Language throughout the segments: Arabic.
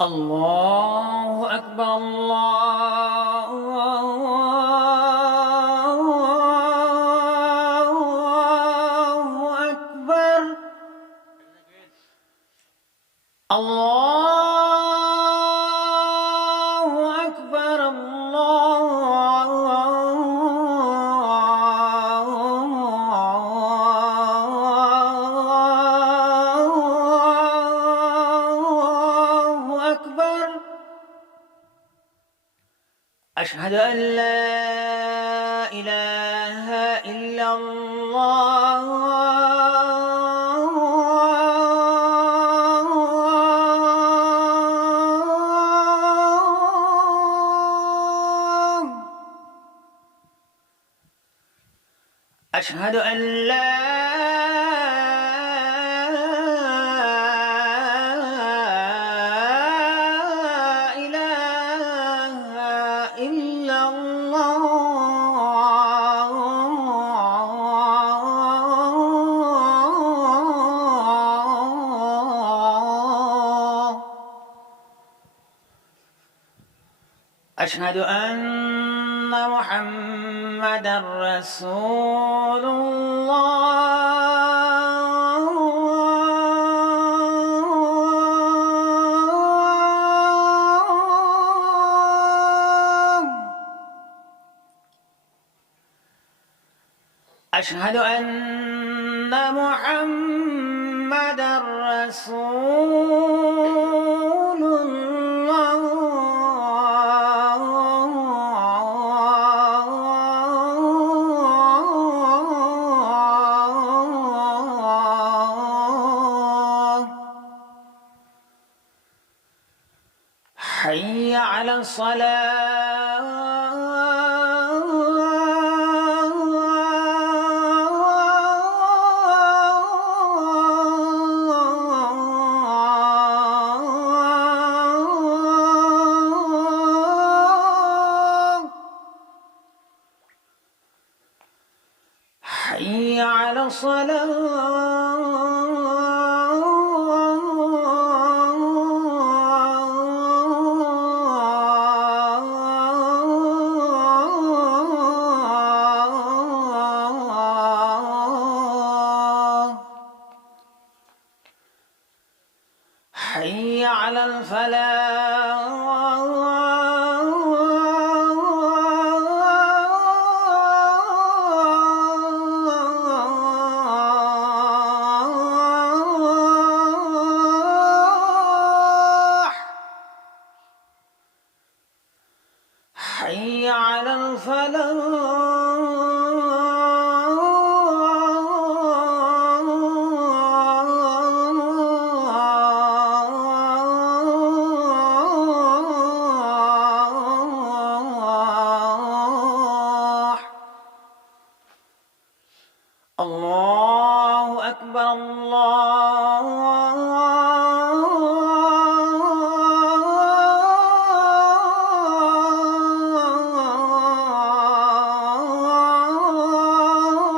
الله أكبر الله أكبر الله أكبر الله أكبر أشهد أن لا إله إلا الله أشهد أن لا إله إلا الله أشهد أن محمدًا رسول الله أشهد أن محمدًا رسول الله حي على الصلاة حي على الصلاة حي على الفلاح حي على الفلاح الله أكبر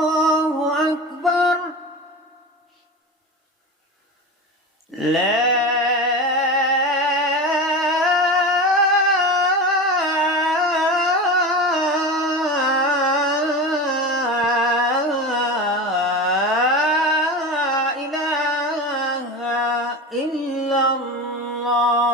الله أكبر لا إله إلا الله